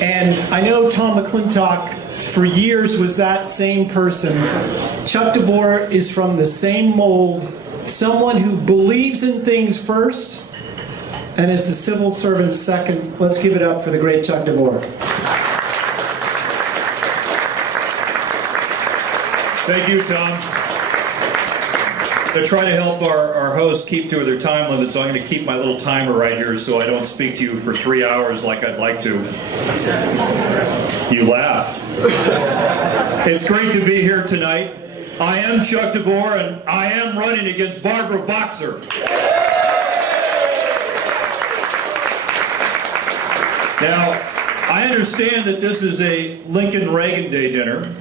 And I know Tom McClintock for years was that same person. Chuck DeVore is from the same mold, someone who believes in things first and is a civil servant second. Let's give it up for the great Chuck DeVore. Thank you, Tom. I try to help our hosts keep to their time limit, so I'm going to keep my little timer right here so I don't speak to you for 3 hours like I'd like to. You laugh. It's great to be here tonight. I am Chuck DeVore, and I am running against Barbara Boxer. Now, I understand that this is a Lincoln-Reagan Day dinner.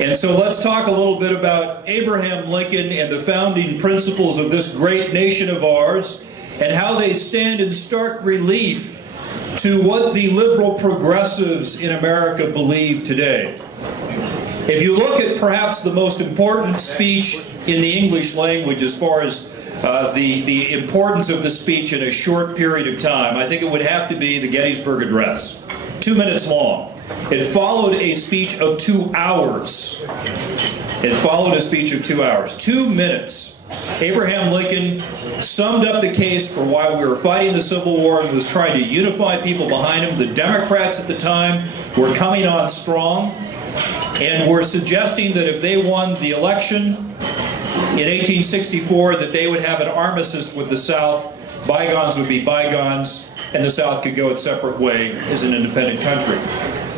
And so let's talk a little bit about Abraham Lincoln and the founding principles of this great nation of ours and how they stand in stark relief to what the liberal progressives in America believe today. If you look at perhaps the most important speech in the English language as far as the importance of the speech in a short period of time, I think it would have to be the Gettysburg Address, 2 minutes long. It followed a speech of 2 hours. It followed a speech of 2 hours. 2 minutes. Abraham Lincoln summed up the case for why we were fighting the Civil War and was trying to unify people behind him. The Democrats at the time were coming on strong and were suggesting that if they won the election in 1864, that they would have an armistice with the South. Bygones would be bygones, and the South could go its separate way as an independent country.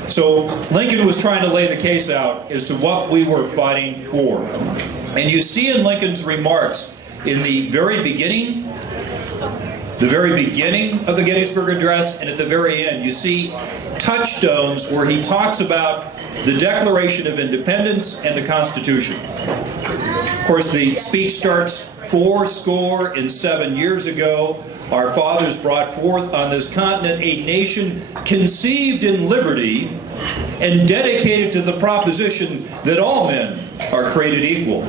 So Lincoln was trying to lay the case out as to what we were fighting for. And you see in Lincoln's remarks in the very beginning of the Gettysburg Address and at the very end, you see touchstones where he talks about the Declaration of Independence and the Constitution. Of course, the speech starts 407 years ago. Our fathers brought forth on this continent a nation conceived in liberty and dedicated to the proposition that all men are created equal.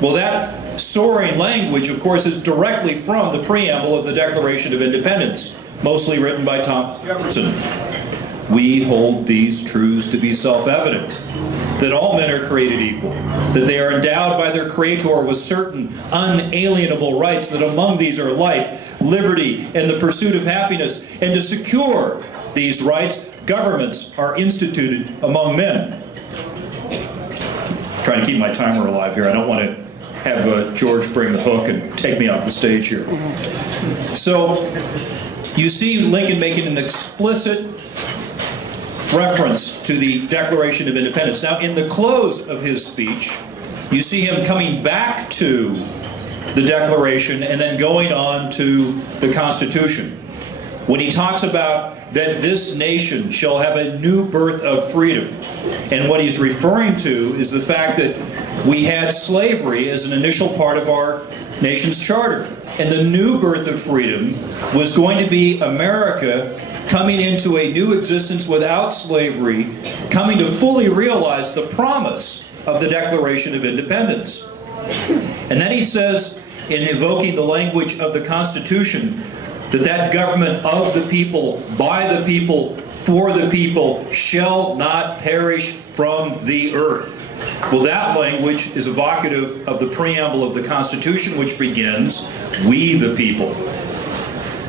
Well, that soaring language, of course, is directly from the preamble of the Declaration of Independence, mostly written by Thomas Jefferson. We hold these truths to be self-evident, that all men are created equal, that they are endowed by their Creator with certain unalienable rights, that among these are life, liberty, and the pursuit of happiness, and to secure these rights, governments are instituted among men. Trying to keep my timer alive here. I don't want to have George bring the hook and take me off the stage here. So, you see Lincoln making an explicit reference to the Declaration of Independence. Now, in the close of his speech, you see him coming back to the Declaration and then going on to the Constitution. When he talks about that this nation shall have a new birth of freedom. And what he's referring to is the fact that we had slavery as an initial part of our nation's charter. And the new birth of freedom was going to be America coming into a new existence without slavery, coming to fully realize the promise of the Declaration of Independence. And then he says, in evoking the language of the Constitution, that government of the people, by the people, for the people, shall not perish from the earth. Well, that language is evocative of the preamble of the Constitution, which begins, we the people.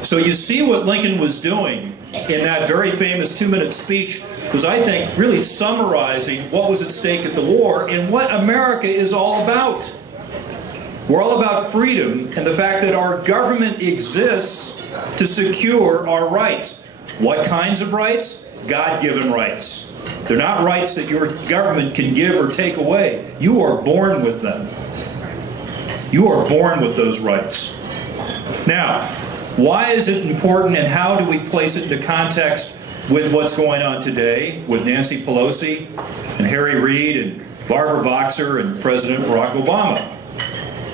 So you see what Lincoln was doing in that very famous 2-minute speech was, I think, really summarizing what was at stake at the war and what America is all about. We're all about freedom and the fact that our government exists to secure our rights. What kinds of rights? God-given rights. They're not rights that your government can give or take away. You are born with them. You are born with those rights. Now, why is it important and how do we place it into context with what's going on today with Nancy Pelosi and Harry Reid and Barbara Boxer and President Barack Obama?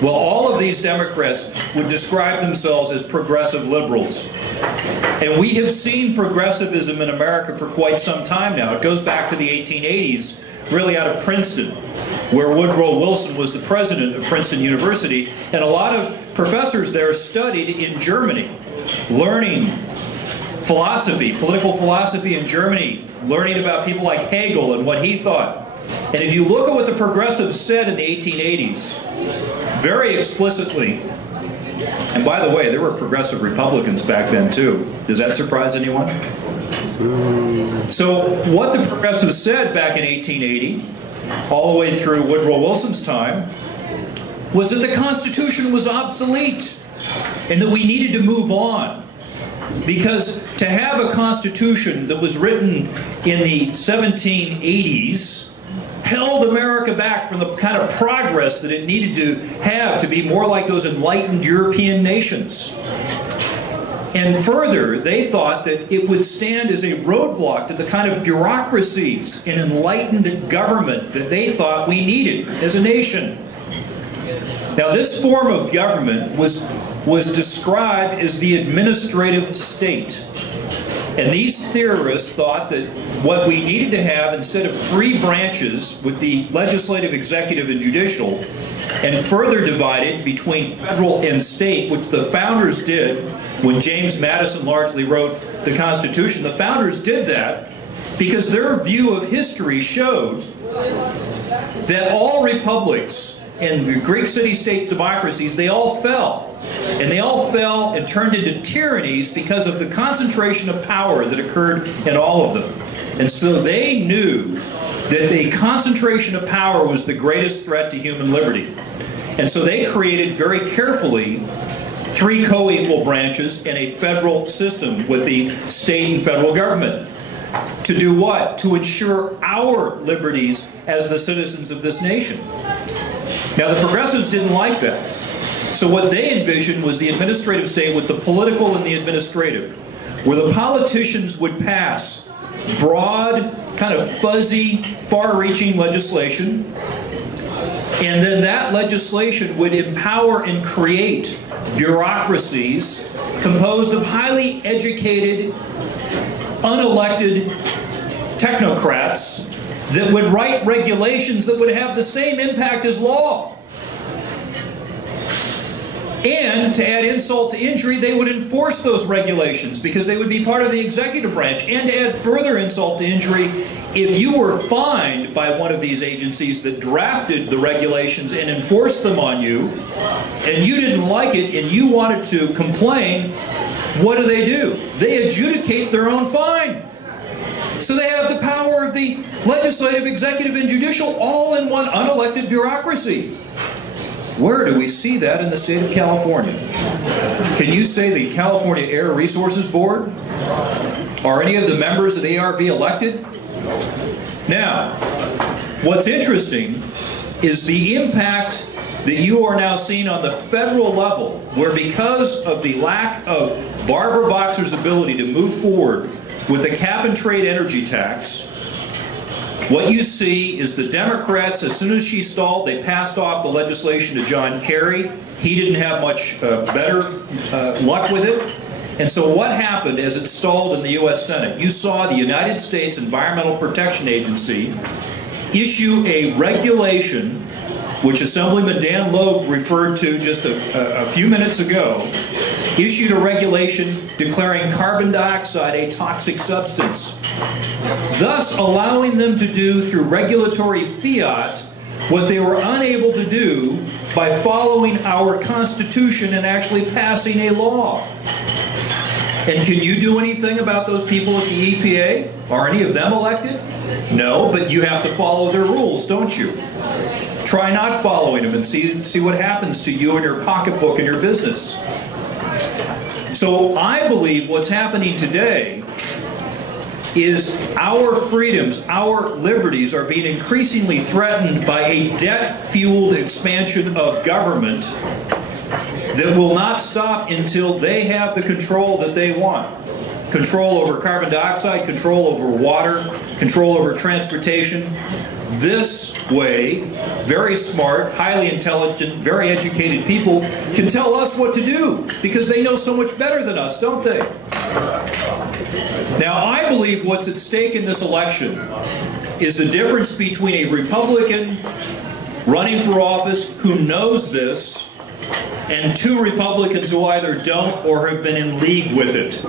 Well, all of these Democrats would describe themselves as progressive liberals. And we have seen progressivism in America for quite some time now. It goes back to the 1880s, really out of Princeton, where Woodrow Wilson was the president of Princeton University. And a lot of professors there studied in Germany, learning philosophy, political philosophy in Germany, learning about people like Hegel and what he thought. And if you look at what the progressives said in the 1880s, very explicitly, and by the way, there were progressive Republicans back then too. Does that surprise anyone? So what the progressives said back in 1880, all the way through Woodrow Wilson's time, was that the Constitution was obsolete and that we needed to move on. Because to have a Constitution that was written in the 1780s held America back from the kind of progress that it needed to have to be more like those enlightened European nations. And further, they thought that it would stand as a roadblock to the kind of bureaucracies and enlightened government that they thought we needed as a nation. Now, this form of government was described as the administrative state. And these theorists thought that what we needed to have, instead of three branches with the legislative, executive, and judicial, and further divided between federal and state, which the founders did when James Madison largely wrote the Constitution. The founders did that because their view of history showed that all republics and the Greek city-state democracies, they all fell. And they all fell and turned into tyrannies because of the concentration of power that occurred in all of them. And so they knew that the concentration of power was the greatest threat to human liberty. And so they created very carefully three co-equal branches in a federal system with the state and federal government. To do what? To ensure our liberties as the citizens of this nation. Now, the progressives didn't like that. So what they envisioned was the administrative state with the political and the administrative, where the politicians would pass broad, kind of fuzzy, far-reaching legislation, and then that legislation would empower and create bureaucracies composed of highly educated, unelected technocrats that would write regulations that would have the same impact as law. And to add insult to injury, they would enforce those regulations because they would be part of the executive branch. And to add further insult to injury, if you were fined by one of these agencies that drafted the regulations and enforced them on you, and you didn't like it and you wanted to complain, what do? They adjudicate their own fine. So they have the power of the legislative, executive, and judicial all in one unelected bureaucracy. Where do we see that in the state of California? Can you say the California Air Resources Board? Are any of the members of the ARB elected? Now, what's interesting is the impact that you are now seeing on the federal level, where because of the lack of Barbara Boxer's ability to move forward with a cap-and-trade energy tax, what you see is the Democrats, as soon as she stalled, they passed off the legislation to John Kerry. He didn't have much better luck with it. And so what happened as it stalled in the U.S. Senate? You saw the United States Environmental Protection Agency issue a regulation, which Assemblyman Dan Loeb referred to just a few minutes ago, issued a regulation declaring carbon dioxide a toxic substance, thus allowing them to do through regulatory fiat what they were unable to do by following our Constitution and actually passing a law. And can you do anything about those people at the EPA? Are any of them elected? No, but you have to follow their rules, don't you? Try not following them and see what happens to you and your pocketbook and your business. So I believe what's happening today is our freedoms, our liberties are being increasingly threatened by a debt-fueled expansion of government that will not stop until they have the control that they want. Control over carbon dioxide, control over water, control over transportation. This way, very smart, highly intelligent, very educated people can tell us what to do because they know so much better than us, don't they? Now, I believe what's at stake in this election is the difference between a Republican running for office who knows this and two Republicans who either don't or have been in league with it.